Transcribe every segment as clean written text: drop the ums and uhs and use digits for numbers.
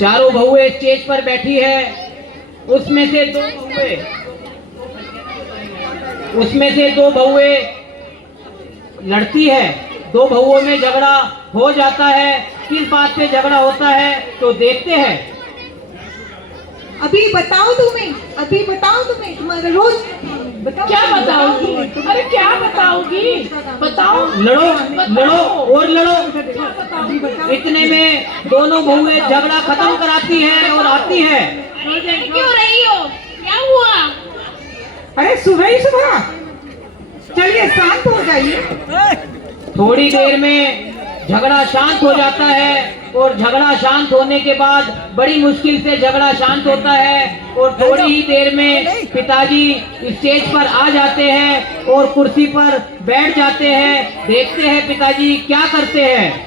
चारों बहुएं स्टेज पर बैठी है। उसमें से दो बहुएं लड़ती है। दो बहुओं में झगड़ा हो जाता है। किस बात पे झगड़ा होता है तो देखते हैं। अभी बताओ तुम्हें तुम्हारा रोज बताओ। क्या बताओगी? अरे क्या बताओगी? बताओ। लड़ो और लड़ो। इतने में दोनों बहुएं झगड़ा खत्म कराती है और आती है। क्यों रही हो? क्या हुआ? अरे सुबह चलिए शांत हो जाइए। थोड़ी देर में झगड़ा शांत हो जाता है और झगड़ा शांत होने के बाद बड़ी मुश्किल से झगड़ा शांत होता है और थोड़ी ही देर में पिताजी स्टेज पर आ जाते हैं और कुर्सी पर बैठ जाते हैं। देखते हैं पिताजी क्या करते हैं।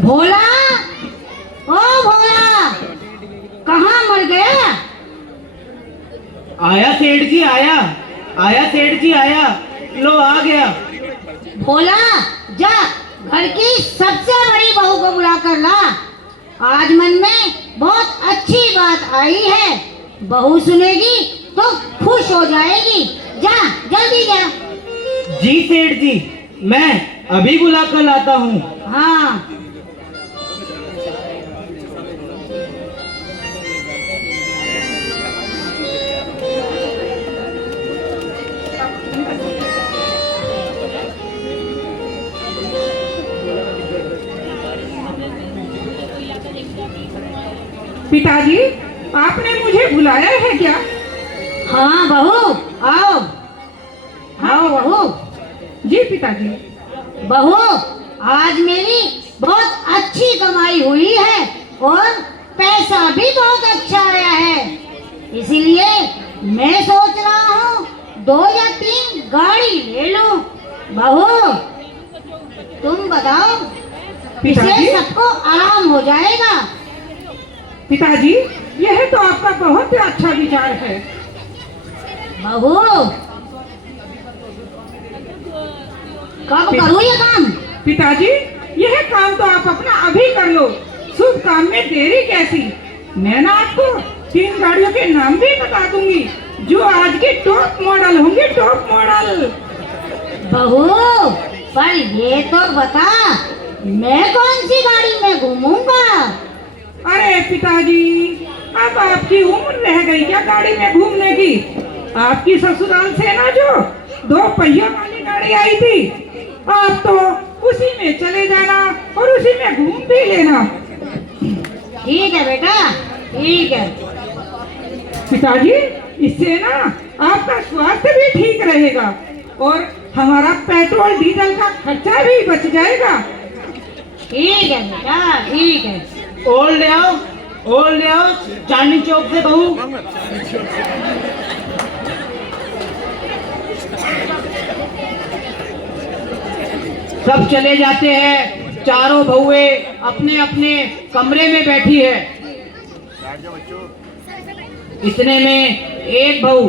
भोला, ओ भोला, कहाँ मर गया? आया सेठ जी, आया सेठ जी, आया। लो आ गया। भोला, जा घर की सबसे बड़ी बहू को बुला कर ला। आज मन में बहुत अच्छी बात आई है। बहू सुनेगी तो खुश हो जाएगी। जा जल्दी जा। जी सेठ जी, मैं अभी बुला कर लाता हूँ। हाँ। पिताजी, आपने मुझे बुलाया है क्या? हाँ बहू, आओ बहू। जी पिताजी। बहू, आज मेरी बहुत अच्छी कमाई हुई है और पैसा भी बहुत अच्छा आया है। इसीलिए मैं सोच रहा हूँ 2 या 3 गाड़ी ले लूं। बहू, तुम बताओ, इससे सबको आराम हो जाएगा। पिताजी, यह तो आपका बहुत ही अच्छा विचार है। बहू, कब करूँ ये काम? पिताजी, यह काम तो आप अपना अभी कर लो। शुभ काम में देरी कैसी? मैं ना आपको 3 गाड़ियों के नाम भी बता दूंगी जो आज के टॉप मॉडल होंगे, टॉप मॉडल। बहू, पर ये तो बता, मैं कौन सी गाड़ी में घूमूंगा? अरे पिताजी, अब आपकी उम्र रह गई क्या गाड़ी में घूमने की? आपकी ससुराल से ना जो 2 पहियों वाली गाड़ी आई थी, आप तो उसी में चले जाना और उसी में घूम भी लेना। ठीक है बेटा, ठीक है। पिताजी, इससे ना आपका स्वास्थ्य भी ठीक रहेगा और हमारा पेट्रोल डीजल का खर्चा भी बच जाएगा। ठीक है बेटा, ठीक है। और ले आओ चांदनी चौक से बहू। सब चले जाते हैं। चारों बहुएं अपने अपने कमरे में बैठी है। इतने में एक बहू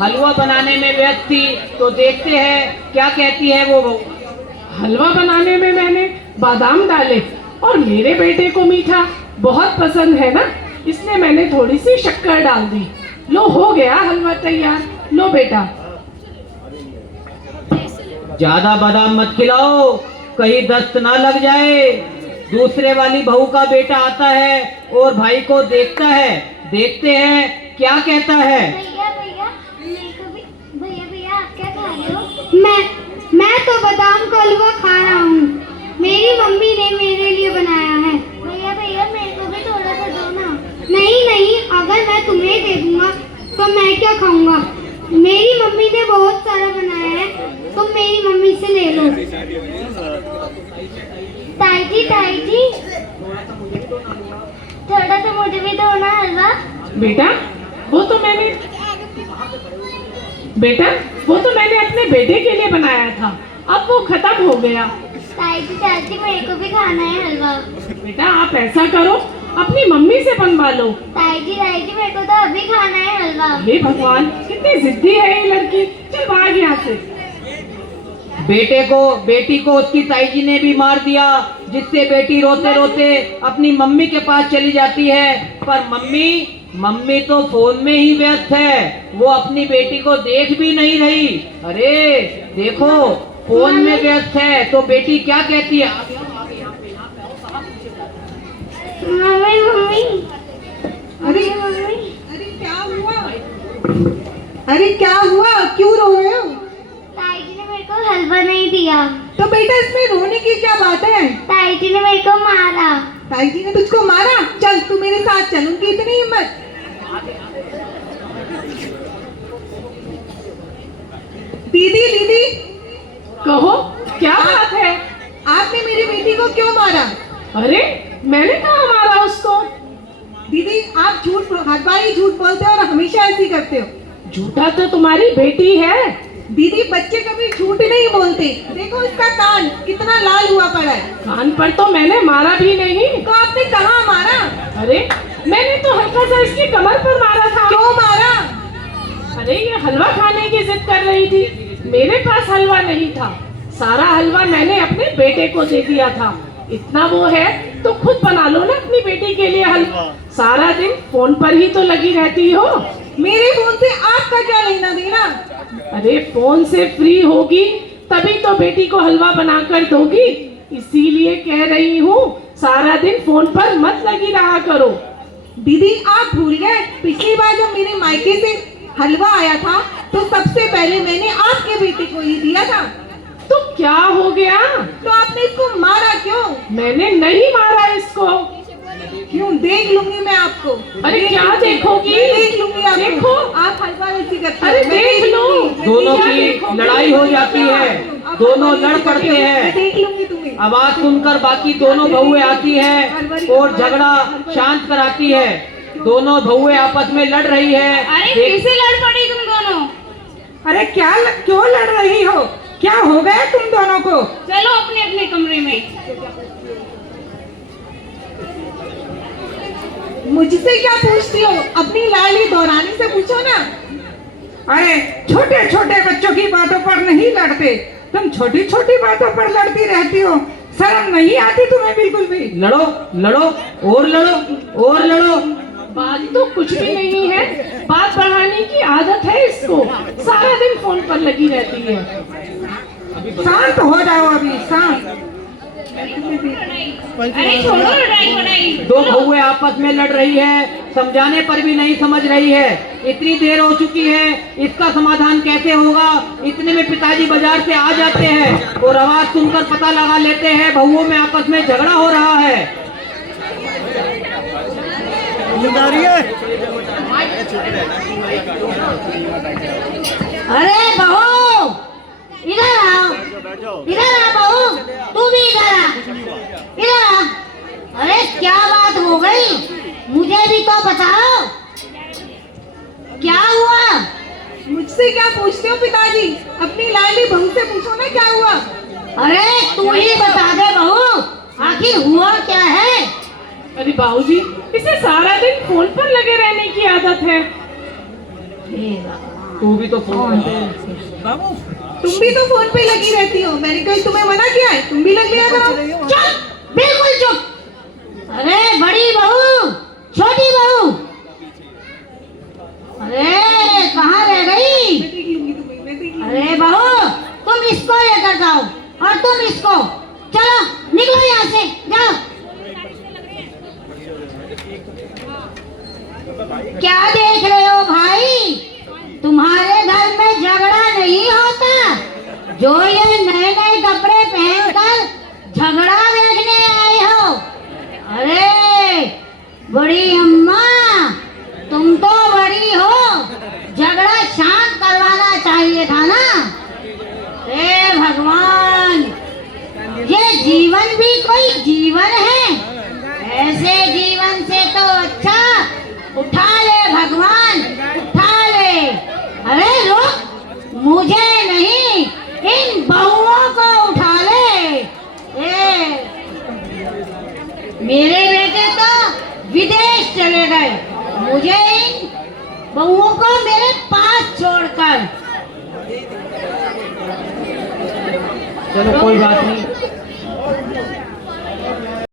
हलवा बनाने में व्यस्त थी तो देखते हैं क्या कहती है वो बहू। हलवा बनाने में मैंने बादाम डाले और मेरे बेटे को मीठा बहुत पसंद है ना, इसलिए मैंने थोड़ी सी शक्कर डाल दी। लो, हो गया हलवा तैयार। लो बेटा। ज्यादा बादाम मत खिलाओ, कहीं दस्त ना लग जाए। दूसरे वाली बहू का बेटा आता है और भाई को देखता है। देखते हैं क्या कहता है। भैया आप क्या खा रहे हो? मैं तो बादाम का हलवा खा रहा हूँ। मेरी मम्मी ने मेरे लिए बनाया है। भैया मेरे को भी थोड़ा सा दो ना। नहीं, अगर मैं तुम्हें दे दूंगा तो मैं क्या खाऊंगा? मेरी मम्मी ने बहुत सारा बनाया है, तुम मेरी मम्मी से ले लो। ताई जी, थोड़ा तो मुझे भी दो ना हलवा। बेटा, वो तो मैंने अपने बेटे के लिए बनाया था, अब वो खत्म हो गया। ताई जी चाची मेरे को भी खाना है हलवा। बेटा आप ऐसा करो, अपनी मम्मी से बनवा लो। ताई जी मेरे को तो अभी खाना है हलवा। हे भगवान, कितनी जिद्दी है ये लड़की। चल भाग यहाँ से। बेटी को उसकी ताई जी ने भी मार दिया, जिससे बेटी रोते रोते अपनी मम्मी के पास चली जाती है। पर मम्मी तो फोन में ही व्यस्त है, वो अपनी बेटी को देख भी नहीं रही। अरे देखो, फोन में व्यस्त है तो बेटी क्या कहती है? मम्मी अरे अरे क्या हुआ, क्यों रो रहे हो? ताई जी ने मेरे को हलवा नहीं दिया। तो बेटा इसमें रोने की क्या बात है? ताई जी ने मेरे को मारा। ताई जी ने तुझको मारा? चल तू मेरे साथ चल, उनकी इतनी हिम्मत। दीदी कहो क्या बात है? आपने मेरी बेटी को क्यों मारा? अरे मैंने कहा मारा उसको। दीदी आप हर बार ही झूठ बोलते हो और हमेशा ऐसे ही करते हो। झूठा तो तुम्हारी बेटी है। दीदी बच्चे कभी झूठ नहीं बोलते। देखो इसका कान कितना लाल हुआ पड़ा है। कान पर तो मैंने मारा भी नहीं। तो आपने कहाँ मारा? अरे मैंने तो हल्का सा इसकी कमर पर मारा था। क्यों मारा? अरे ये हलवा खाने की जिद कर रही थी, मेरे पास हलवा नहीं था। सारा हलवा मैंने अपने बेटे को दे दिया था। इतना वो है तो खुद बना लो ना अपनी बेटी के लिए हलवा। सारा दिन फोन पर ही तो लगी रहती हो। मेरे फोन से आपका क्या लेना देना? अरे फोन से फ्री होगी तभी तो बेटी को हलवा बनाकर दोगी। इसीलिए कह रही हूँ सारा दिन फोन पर मत लगी रहा करो। दीदी आप भूल गए, पिछली बार जब मेरे मायके से हलवा आया था तो सबसे पहले मैंने आपके बेटे को ही दिया था। तो क्या हो गया? तो आपने इसको मारा क्यों? मैंने नहीं मारा इसको। क्यों? देख लूंगी मैं आपको। अरे क्या देखोगी? देख लूंगी आपको। देखो। आप हलवा ऐसी करते हो। अरे मैं देख लो। लूंगी। दोनों क्या की देखोगे? लड़ाई हो जाती है, दोनों लड़ पड़ते मैं हैं। देख लूंगी तुम्हें। आवाज सुनकर बाकी दोनों बहुएं आती है और झगड़ा शांत कराती है। दोनों बहुएं आपस में लड़ रही है। अरे फिर से लड़ पड़ी तुम दोनों। अरे क्यों लड़ रही हो? क्या हो गया तुम दोनों को? चलो अपने अपने कमरे में। मुझसे क्या पूछती हो? अपनी लाली दोरानी से पूछो ना। अरे छोटे छोटे बच्चों की बातों पर नहीं लड़ते, तुम छोटी छोटी बातों पर लड़ती रहती हो। शर्म नहीं आती तुम्हें बिल्कुल भी? लड़ो और लड़ो और लड़ो। बात तो कुछ भी नहीं है, बात बढ़ाने की आदत है इसको। सारा दिन फोन पर लगी रहती है। शांत हो जाओ अभी, शांत। अरे छोड़ो लड़ाई। दो बहुएं आपस में लड़ रही है, समझाने पर भी नहीं समझ रही है। इतनी देर हो चुकी है, इसका समाधान कैसे होगा? इतने में पिताजी बाजार से आ जाते हैं और आवाज सुनकर पता लगा लेते हैं बहुओं में आपस में झगड़ा हो रहा है। अरे बहू इधर आओ, इधर आ बहू, तू भी इधर आ। अरे क्या बात हो गई, मुझे भी तो बताओ, क्या हुआ? मुझसे क्या पूछते हो पिताजी? अपनी लाली बहू से पूछो ना क्या हुआ। अरे तू ही बता दे बहू, आखिर हुआ क्या है? अरे बाबूजी, इसे सारा दिन फोन पर लगे रहने की आदत है। तू भी तो फोन तुम भी तो फोन पे लगी रहती हो। मैंने कहीं तुम्हें मना किया है? तुम भी लग लिया करो। चुप, बिल्कुल चुप। अरे बड़ी बहू, छोटी बहू, अरे कहाँ रह गई? मैं देख लूंगी तुम्हें, मैं देख लूंगी। अरे बहू, तुम इसको लेकर जाओ और तुम इसको। चलो निकलो यहाँ से, जाओ। क्या देख रहे हो भाई? तुम्हारे घर में झगड़ा नहीं होता? जो ये नए नए कपड़े पहनकर झगड़ा देखने आए हो? अरे बड़ी अम्मा, तुम तो बड़ी हो, झगड़ा शांत करवाना चाहिए था ना। हे भगवान, ये जीवन भी कोई जीवन है? ऐसे जीवन से तो अच्छा उठा ले भगवान, उठा ले। अरे रुक, मुझे नहीं, इन बहुओं को उठा ले। गए, मुझे इन बहुओं को मेरे पास छोड़कर। चलो कोई बात नहीं,